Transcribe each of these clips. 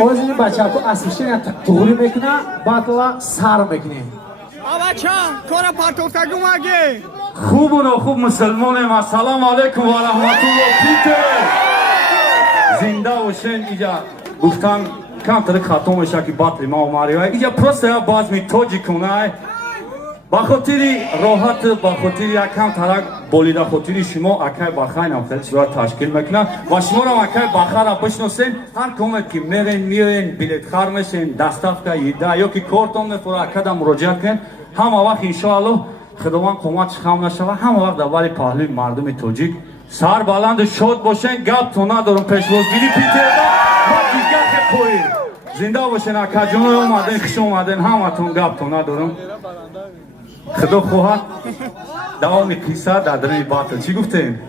این بچه ها که اصلیشن یا توری میکنه باطلا سر میکنه بچه کار پرتوفتگو مگه خوب و خوب مسلمانم. السلام علیکم و رحمت الله. پیتر زنده باشین. اینجا گفتم کم تر خاتم میشه که باطلی ما اوماری های اینجا پرسته باز می توجی کنه با خاطری راحت با خاطری یکم ترک بولیده خاطری شما اکای بخیر نمخیل صورت تشکیل میکنه و شما را اکای بخیر را بشناسین. هر کمت که میرین میرین بلیت خر میشین دستافکا یده یا که کارتون نفوره اکا مراجعه کن همه وقت انشاءالله خداوند قومت خم نشوه همه وقت دوباره پهلوی مردم تاجیک سر بلند و شاد باشین. گپ تو ندارم پیشوازگیری پیتر ما دیگر که پوی زنده باشین. اکا جون اومدین خوش اومدین همه تون گپ تو ندارم. خدا خواهد دوام قصه در درمی باطل چی گفتیم؟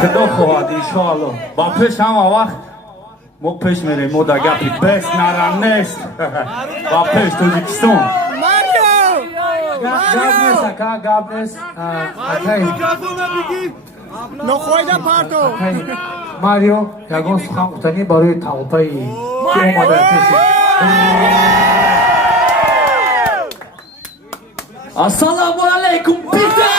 خدا خواهد انشاءالله با پیش همه وقت ما پیش میریم ما در گپی بس نرم نیست با پیش تاجیکستان گاب نیست اکا گاب نیست اکای نخویده پرتو ماریو یکون سخن گفتنی برای توپایی که اومده کسی Assalamu alaikum Peter!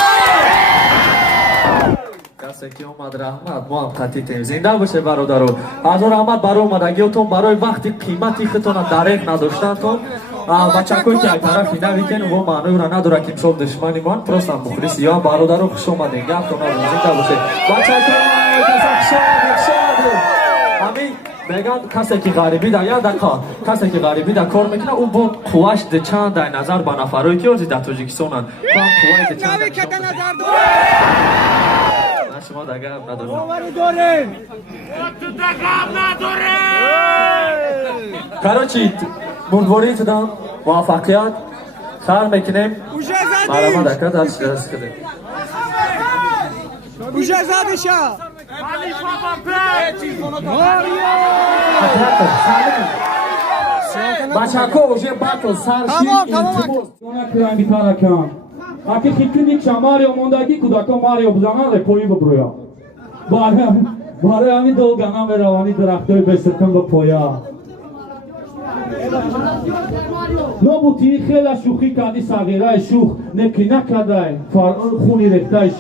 کسی که اومد رحمت ما هم خطیتیم زنده باشه برادرو. از رحمت برای اومدگیتون برای وقتی قیمتی خودتون دریغ نداشتنتون بچه‌کوی که یک طرفی نمیکن و معنی را نداره که شما دشمنی من پرستم مخلصی یا برادرو خوش اومدین گفتون زنده باشه بچه‌کوی همین میگن کسی که غریبی در یا دکا کسی که غریبی در کار میکنه او با قواش ده چند در نظر با نفرهایی که از در تاجیکستانن کام قوای ده چند در نظر داره شما در گرم نداره تو در گرم نداره کاروچی بردواری تدام موفقیت خر میکنیم برای ما دکت از شرست کده اوشه زدشا بچه‌کو اوشه باطل سرشی تمام اگه خیلی شماری اومدگی کودکا ماریو بزنن پوی ببرویا برای همین دو گنا به روانی درختای بستن به پویا نو بوتی خیلی شوخی کردی صغیره شوخ نکی نکرده خونی رختای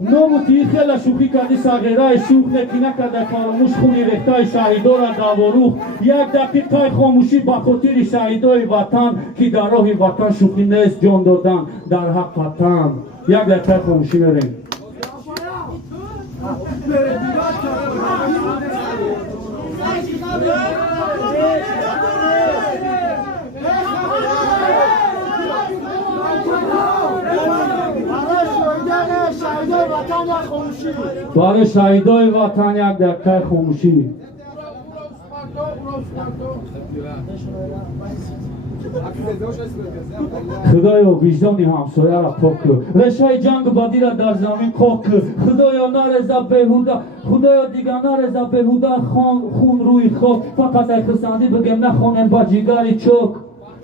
نو بوتی خیلی شوخی کردی صغیره شوخ نکی نکرده فراموش خونی رختای شهیدا را دواروخ یک دقیقه خاموشی با خاطر شهیدای وطن که در راه وطن شوخی نیست جان دادن در حق وطن یک دقیقه خاموشی میریم برای شهیدای وطن یک دقیقه خاموشی خدایا وجدان همسایه را پاک کن رشای جنگ بدی را در زمین خاک کن خدایا نرزه بهوده خدایا دیگه نرزه بهوده خون روی خاک فقط ای خسندی بگم نخونن با جیگری چوک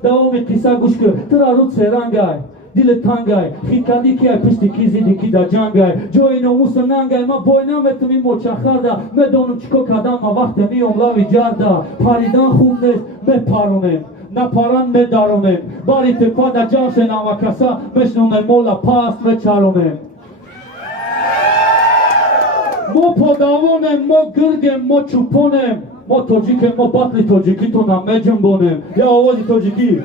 دوام قصه گوش کن تو را رو سرنگای دل تنگای خیکندی که پشتی کی زیدی کی در جنگای جای ناموس ننگای ما بای نمیتونی مچخرده میدونم چیکو کردم ما وقت میام لاوی جرده پریدن خوب نیست بپرونیم نپارن میدارونیم باری تکا در جاش نوکسا بشنونیم مولا پاس میچرونیم ما پادوانیم ما گرگیم ما چوپونیم ما تاجیکیم ما بطل تاجیکی تو نمیجم بونیم یا آوازی تاجیکی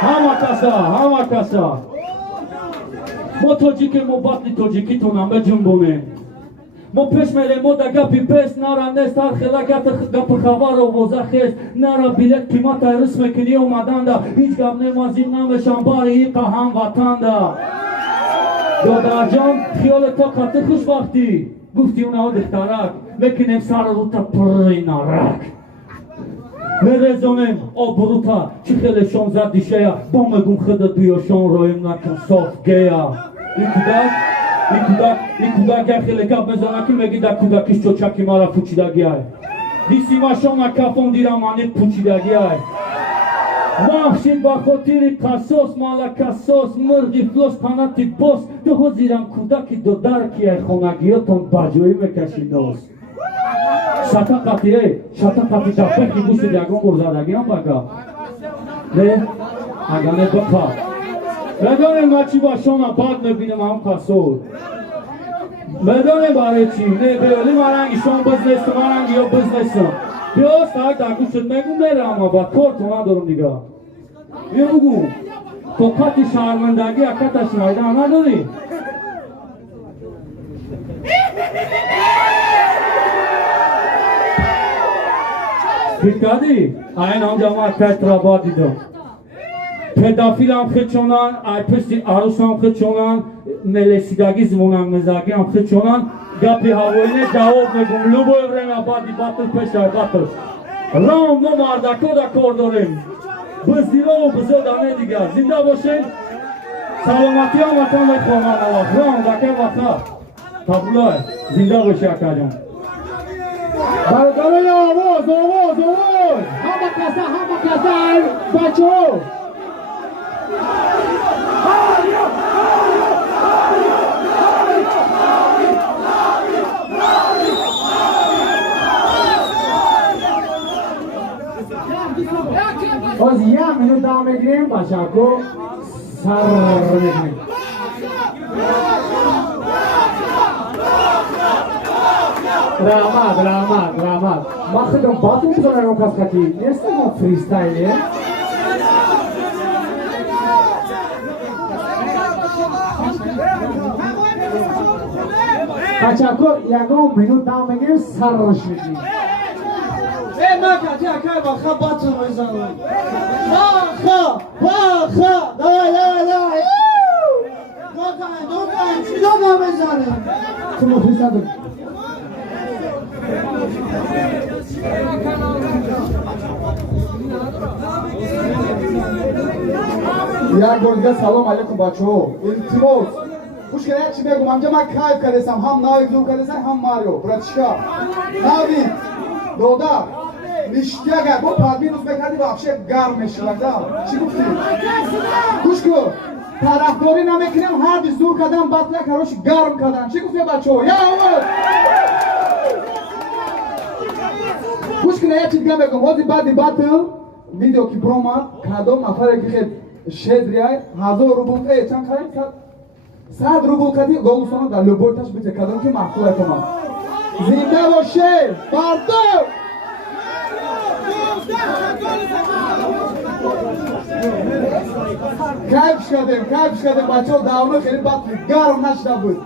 همه کسا ما تاجیکیم ما بطل تاجیکی تو نمیجم بونیم ما پیش میریم ما در گپی پیس نرا نیست هر خلاکت گپ خبر و وضع خیست نرا بیلت قیمت رسم کنی اومدن دا هیچ گپ نمازیم نمیشن باری ایقا هم وطن دا دادر جان خیال تا قطع خوش وقتی گفتی اونه دخترک میکنیم سر رو تا پری نرک میرزانیم آبروتا چی خیلی شام زد دیشه با مگون خدا دویاشان رایم نکن صاف گیا این کودک خیلی گپ میزنه که میگی در کودکیش چوچکی مرا پوچیدگی های دیسی ماشان کفان دیرم مانید پوچیدگی های وحشید با خاطر قصاص مالا قصاص مرغی فلوس پناتی باس دو زیرم کودکی دو درکی خونگیاتون بجایی میکشید دوست Şata katı çapek ki bu sıcakın urzadaki ama baka. Ne? Agane baka. Medane maçı başına bad mebinim am kasol. Medane bareci ne böyle marangi son biznes marangi yok biznesim. Biraz daha takip etmek umar ama bak korkma durum diga. Ye bugün. Tokatı şarmındaki arkadaşın ayda anladın mı? Dikkati, aynı anda Petrabad dedim. Pedofil am xeçonan, aypesi arus am xeçonan, melesidagi zvonan mezagi am xeçonan, gapi havoine cevap megum, lubo evrem abadi batıl peşay batıl. Ram no mardako da kordorim. Biz dilo bize dane digar. Zinda boşen. Salamati amatan ve koman Allah. Ram dake vata. Tabloy. Zinda boşe akacım. Bardalo ya ovoz. Hama kasa. Bacho. باز یه منو دام بگیریم بچه‌کو سر بگیریم درامات ما خودم باتون بزنم کس کتی نیست ما فریستایلی بچه‌کو یکم منو دام بگیریم سر روش میگیم نکردی اکر باخا باتون بزنم باخا دای دو بزنم تو مفیسته بگیم یک بار سلام علیکم بچه‌ها. التماس خوش کنید چی بگم همجا من کیف کردم هم ناوی زو کردم هم ماریو براتشکا ناوی دودا نشتی اگر با پادبی روز بکردی بخشه گرم میشود چی گفتی؟ خوش کن طرفداری نمیکنم هر دی زور کردم بطله کروش گرم کردم چی گفتی بچه‌ها؟ یا اول خوش کنید یه چیز بگم وقتی بعدی باتل ویدیو کی پرومات کادو نفره که شدریای 1000 روبل چند خرید 100 روبل کردی گلوسونا در لبوتش بده کادو که محصول تمام زنده باشه باردو کیف کردم بچه‌ها داونه خیلی بات گرم نشده بود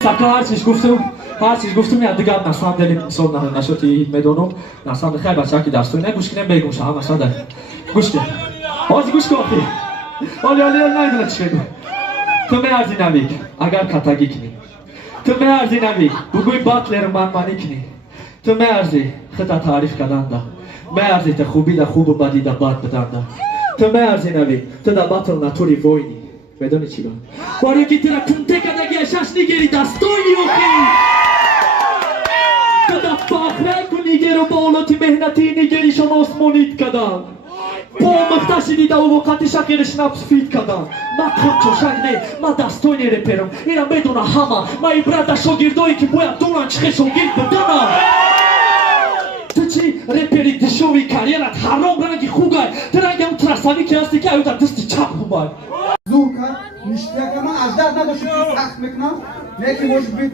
Така هر چیز گفتم یا دیگر نسام دلی صبح نشوتی میدونم نسام خیلی بچه‌ها که دستوی نه گوش کنیم بگم شما مثلا در گوش کن آز گوش کن ولی نمیدونم چی بگم تو میارزی نمیگ اگر کتگی کنی تو میارزی نمیگ بگوی باتلر منی کنی تو میارزی خطا تعریف کردن ده میارزی تا خوبی ده خوب و بدی ده بد بدن ده تو میارزی نمیگ تو ده باتل نتوری وینی میدونی چی گم باری که تیرا کنته کدگی اشش نگیری دستوی اوکی تو ده فاخره کنی گیرو بالوتی مهنتی نگیری شما اسمونیت کدن پا مختشی دیده و وقتی شکرش نفس فید کدن ما کنچو شگنه ما دستوی نیره پیرم اینا بدونه همه ما ایبرد شاگردایی که باید دونن چخه شاگرد بدنم تو چی رپری دشوی کاریرت حرام رنگی خوگای تو رنگی هم ترسانی که هستی که ایو در دستی چپ خوبای زور کرد نشتیه که من اجدر نداشتم سخت میکنم نه که موش بید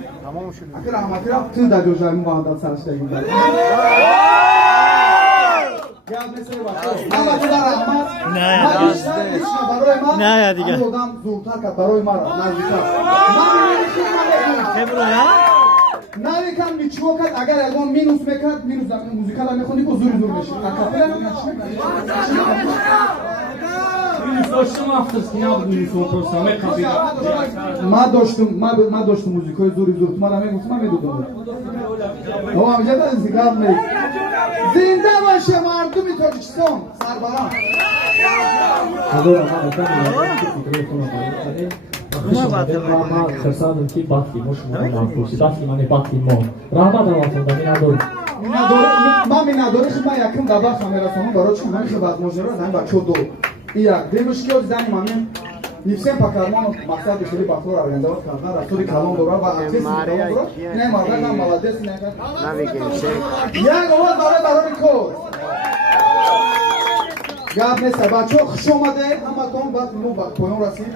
اکر رحمتی را تو در جوشایمون با هم داد سرش دهیم دارم من در رحمت من بیشتر برای من نه دیگه بودم زورتر کرد برای من نزدیکتر من نمیکنم میچو کرد اگر الان مینوس میکرد مینوس موزیکال هم میخوندی با زور میشید اکاپلا Sonuçta haftasını yaptığını soruyorsam hep kapıda. ما داشتم موزیکای زوری من همه گفتم میدونم بابا همجا دارم زیگار می زنده باشه مردمی تاجیکستان سربران حضور ما خرسادم کی باطلی مش ما نفوسی باطلی من باطلی ما رحمت الله تعالی نداره من مینداره خب من یکم دبا خمیرسانم برای چون من خیلی ماجرا زن بچه دو یک دیروز که زنی مامین نیفسیم پاکرمان مقصد بشوری بطور آینده کردن رسولی کلام دورا و آتیس کلام دورا نه مرده نه ملادس نه یک اول برای کود گپ نیست بچه خوش اومده اما تون بعد نو با پایان رسید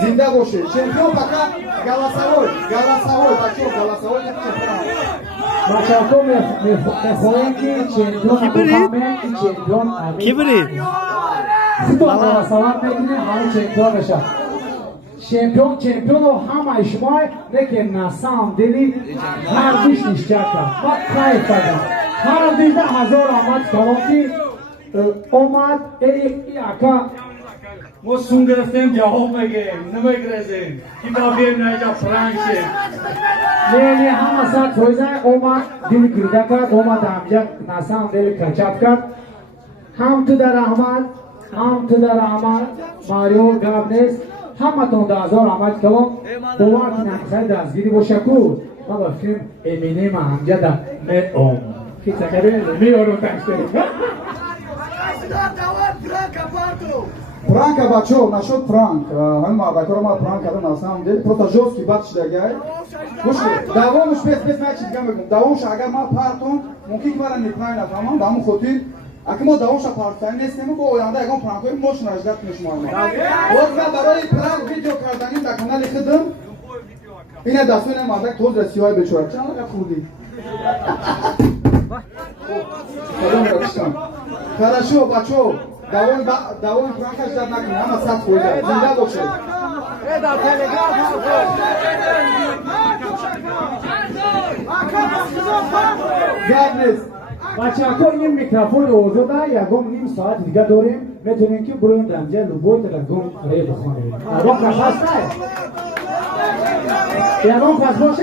زنده باشه چمپیون فقط گلاساوی بچه گلاساوی بچه ها میخواهیم که چمپیون بخوامه این چمپیون کی بری؟ سیدو گلاساوی بگیره همه چمپیون بشه چمپیون رو همه شما لیکن نسام دلی هر دیش نیشتر کرد و خیلی کرد هر دیش 1000 آمد کلام که اومد ای اکا ما سون گرفتیم جواب بگیم نمیگرزیم که بابیم نه جا فرانگ شیم نه همه ساعت فویزه اومد دل گرده کرد اومد همجا نسام دل کچاب کرد هم تو در احمد ماریو گابنس همه تون 10,000 آمد کلام اومد که نمیخوای دستگیری باشه کو ما بفکریم امینه ما همجا در می که تکره میارو تشتری پرانک بچه نشد پرانک هم دکتر ما پرانک کردن نسام دل پروتاژوس کی بعد شده گای گوش دوامش پس من چیز میگم دوامش اگر ما پارتون ممکن که من نمی‌فهمم نفهمم دامو خودی اگه ما دوامش پارتن نیستیم با آینده اگه پرانکوی موش نجات میشمارم وقت برای پرانک ویدیو کردن در کانال خودم این دستون مادر توز رسیای بچور چند وقت خودی خراشو بچو دوام پرانکش در نکنه همه سخت خویده زنده باشه گرد نیست بچه ها این میکروفون اوزو دا یکم نیم ساعت دیگه داریم میتونیم که برویم دمجه لبوی تلگم ری بخونیم یکم نفس نه یکم پس باشه